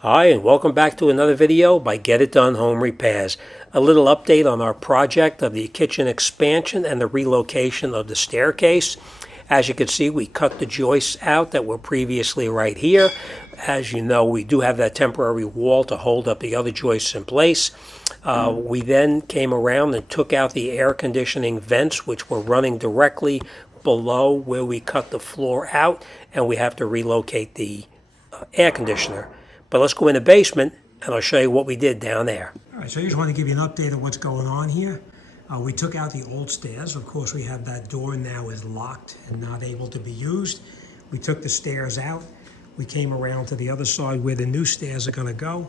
Hi, and welcome back to another video by Get It Done Home Repairs. A little update on our project of the kitchen expansion and the relocation of the staircase. As you can see, we cut the joists out that were previously right here. As you know, we do have that temporary wall to hold up the other joists in place. We then came around and took out the air conditioning vents, which were running directly below where we cut the floor out, and we have to relocate the air conditioner. But let's go in the basement and I'll show you what we did down there. All right, so I just want to give you an update of what's going on here. We took out the old stairs. Of course, we have that door now is locked and not able to be used. We took the stairs out. We came around to the other side where the new stairs are going to go.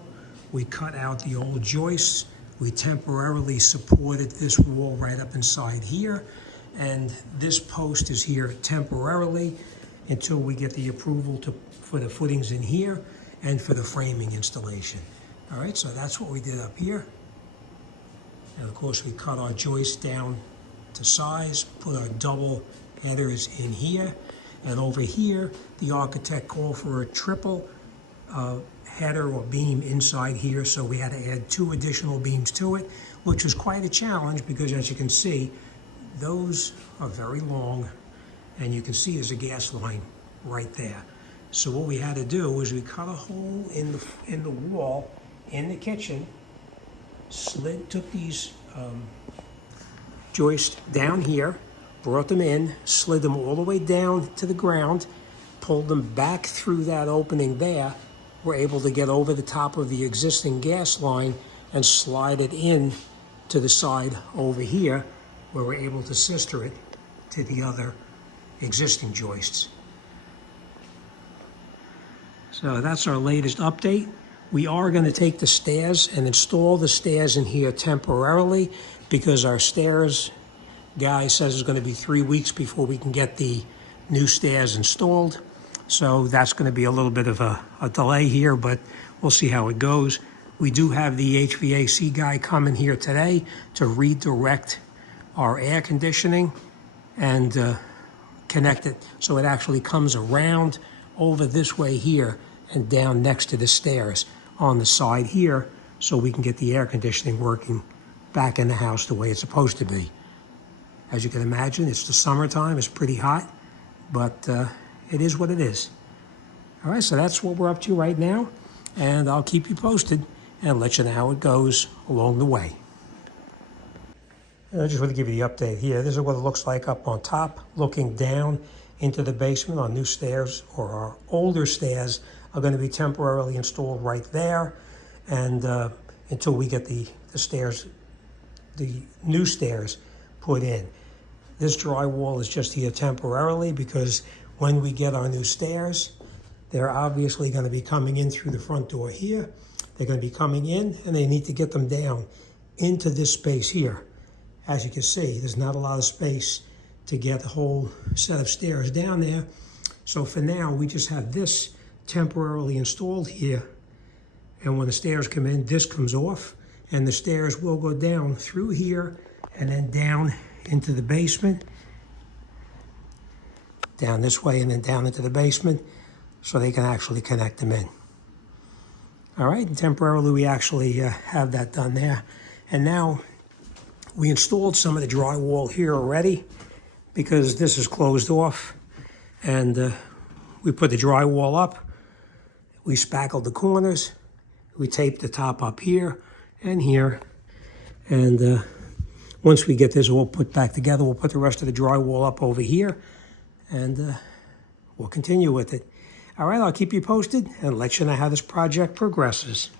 We cut out the old joists. We temporarily supported this wall right up inside here. And this post is here temporarily until we get the approval for the footings in here and for the framing installation. All right, so that's what we did up here. And of course, we cut our joists down to size, put our double headers in here. And over here, the architect called for a triple header or beam inside here. So we had to add 2 additional beams to it, which was quite a challenge because as you can see, those are very long. And you can see there's a gas line right there. So what we had to do was we cut a hole in the wall in the kitchen, took these joists down here, brought them in, slid them all the way down to the ground, pulled them back through that opening there. We're able to get over the top of the existing gas line and slide it in to the side over here where we're able to sister it to the other existing joists. So that's our latest update. We are going to take the stairs and install the stairs in here temporarily because our stairs guy says it's going to be 3 weeks before we can get the new stairs installed. So that's going to be a little bit of a delay here, but we'll see how it goes. We do have the HVAC guy coming here today to redirect our air conditioning and connect it so it actually comes around over this way here and down next to the stairs on the side here so we can get the air conditioning working back in the house the way it's supposed to be. As you can imagine, it's the summertime, it's pretty hot, but it is what it is. All right, so that's what we're up to right now, and I'll keep you posted and let you know how it goes along the way. And I just want to give you the update here. This is what it looks like up on top, looking down into the basement. Our new stairs, or our older stairs, are going to be temporarily installed right there, and until we get the new stairs put in. This drywall is just here temporarily because when we get our new stairs, they're obviously going to be coming in through the front door here. They're going to be coming in, and they need to get them down into this space here. As you can see, there's not a lot of space to get the whole set of stairs down there. So for now, we just have this temporarily installed here. And when the stairs come in, this comes off, and the stairs will go down through here and then down into the basement, down this way and then down into the basement so they can actually connect them in. All right, and temporarily we actually have that done there. And now we installed some of the drywall here already because this is closed off, and we put the drywall up. We spackled the corners. We taped the top up here and here. And once we get this all put back together, we'll put the rest of the drywall up over here, and we'll continue with it. All right, I'll keep you posted and let you know how this project progresses.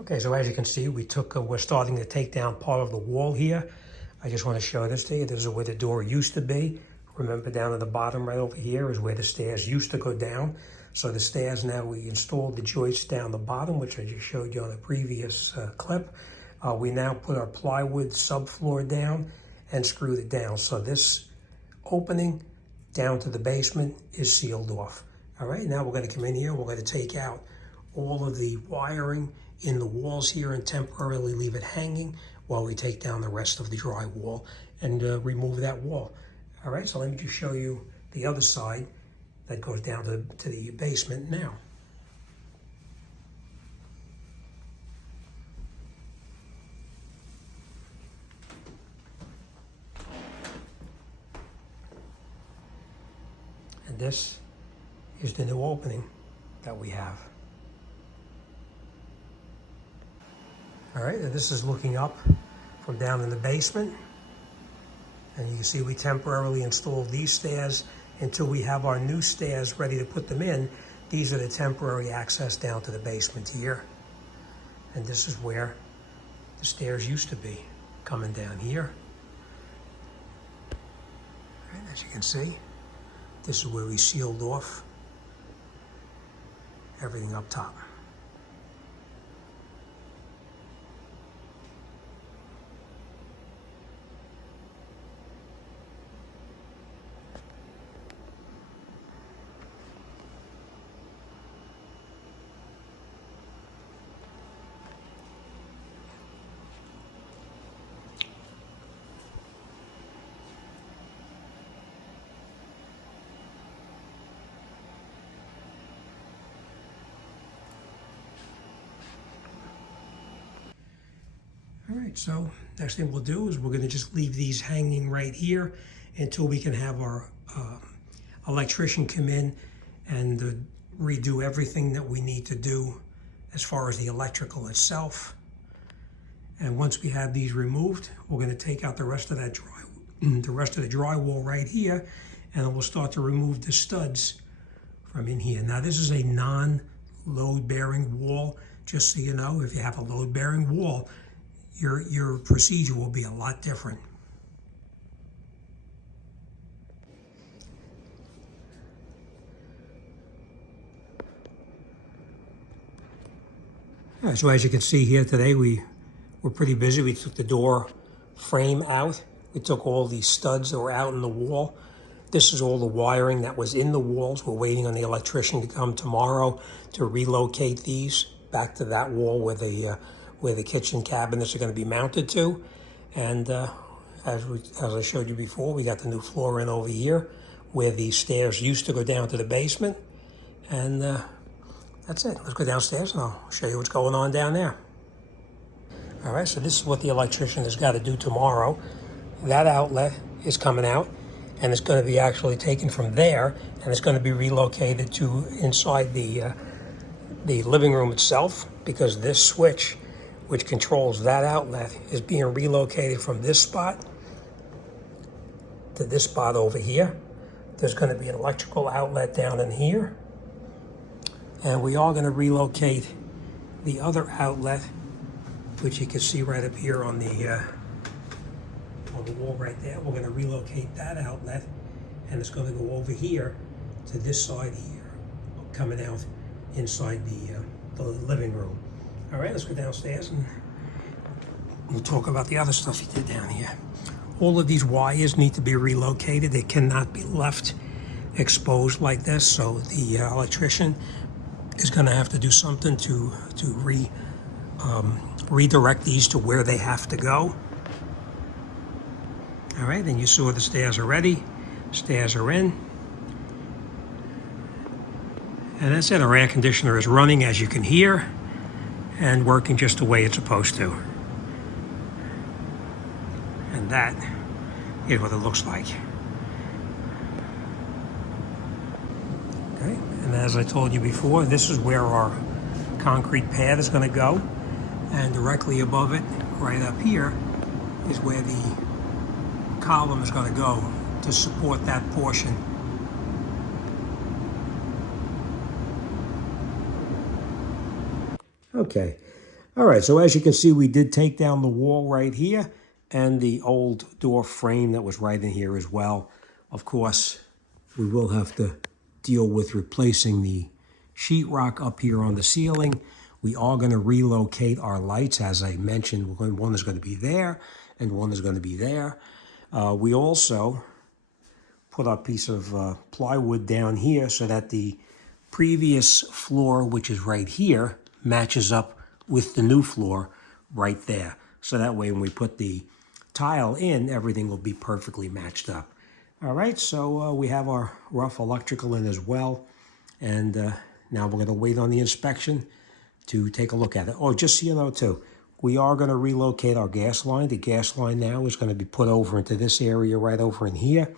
Okay, so as you can see, we're starting to take down part of the wall here. I just want to show this to you. This is where the door used to be. Remember, down at the bottom right over here is where the stairs used to go down. So the stairs now, we installed the joists down the bottom, which I just showed you on the previous clip. We now put our plywood subfloor down and screwed it down. So this opening down to the basement is sealed off. All right, now we're going to come in here. We're going to take out all of the wiring in the walls here and temporarily leave it hanging while we take down the rest of the drywall and remove that wall. All right, so let me just show you the other side that goes down to the basement now. this is the new opening that we have. All right, and this is looking up from down in the basement. And you can see we temporarily installed these stairs until we have our new stairs ready to put them in. These are the temporary access down to the basement here. And this is where the stairs used to be, coming down here. All right, as you can see, this is where we sealed off everything up top. All right, so next thing we'll do is we're going to just leave these hanging right here until we can have our electrician come in and redo everything that we need to do as far as the electrical itself. And once we have these removed, we're going to take out the rest of that the drywall right here, and then we'll start to remove the studs from in here. Now this is a non-load bearing wall. Just so you know, if you have a load bearing wall, your procedure will be a lot different. Yeah, so as you can see here today, we were pretty busy. We took the door frame out. We took all these studs that were out in the wall. This is all the wiring that was in the walls. We're waiting on the electrician to come tomorrow to relocate these back to that wall where the kitchen cabinets are going to be mounted to. And as I showed you before, we got the new floor in over here where the stairs used to go down to the basement. And that's it. Let's go downstairs and I'll show you what's going on down there. All right, so this is what the electrician has got to do tomorrow. That outlet is coming out, and it's going to be actually taken from there, and it's going to be relocated to inside the living room itself, because this switch, which controls that outlet, is being relocated from this spot to this spot over here. There's going to be an electrical outlet down in here, and we are going to relocate the other outlet, which you can see right up here on the wall right there. We're going to relocate that outlet, and it's going to go over here to this side here, coming out inside the living room. All right, let's go downstairs and we'll talk about the other stuff you did down here. All of these wires need to be relocated. They cannot be left exposed like this, so the electrician is going to have to do something to redirect these to where they have to go. All right, then you saw the stairs are ready. Stairs are in. And that's it. Our air conditioner is running, as you can hear, and working just the way it's supposed to. And that is what it looks like. Okay, and as I told you before, this is where our concrete pad is going to go. And directly above it, right up here, is where the column is going to go to support that portion. Okay. All right, so as you can see, we did take down the wall right here and the old door frame that was right in here as well. Of course, we will have to deal with replacing the sheetrock up here on the ceiling. We are going to relocate our lights. As I mentioned, one is going to be there and one is going to be there. We also put a piece of plywood down here so that the previous floor, which is right here, matches up with the new floor right there. So that way when we put the tile in, everything will be perfectly matched up. All right, so we have our rough electrical in as well. And now we're going to wait on the inspection to take a look at it. Oh, just so you know too, we are going to relocate our gas line. The gas line now is going to be put over into this area right over in here.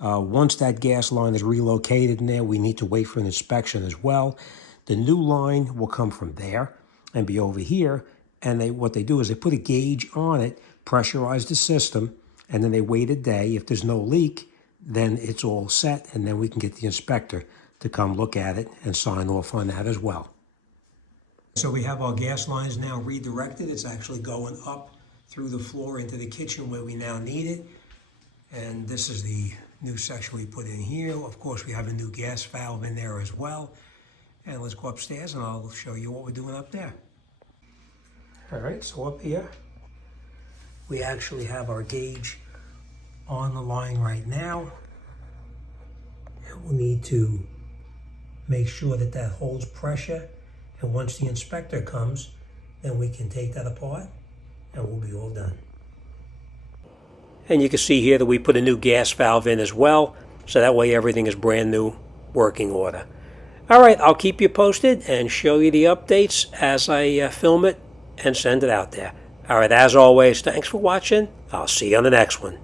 Once that gas line is relocated in there, we need to wait for an inspection as well. The new line will come from there and be over here. And what they do is they put a gauge on it, pressurize the system, and then they wait a day. If there's no leak, then it's all set, and then we can get the inspector to come look at it and sign off on that as well. So we have our gas lines now redirected. It's actually going up through the floor into the kitchen where we now need it. And this is the new section we put in here. Of course, we have a new gas valve in there as well. And let's go upstairs and I'll show you what we're doing up there. All right, so up here, we actually have our gauge on the line right now. And we'll need to make sure that that holds pressure. And once the inspector comes, then we can take that apart and we'll be all done. And you can see here that we put a new gas valve in as well, so that way everything is brand new, working order. All right, I'll keep you posted and show you the updates as I film it and send it out there. All right, as always, thanks for watching. I'll see you on the next one.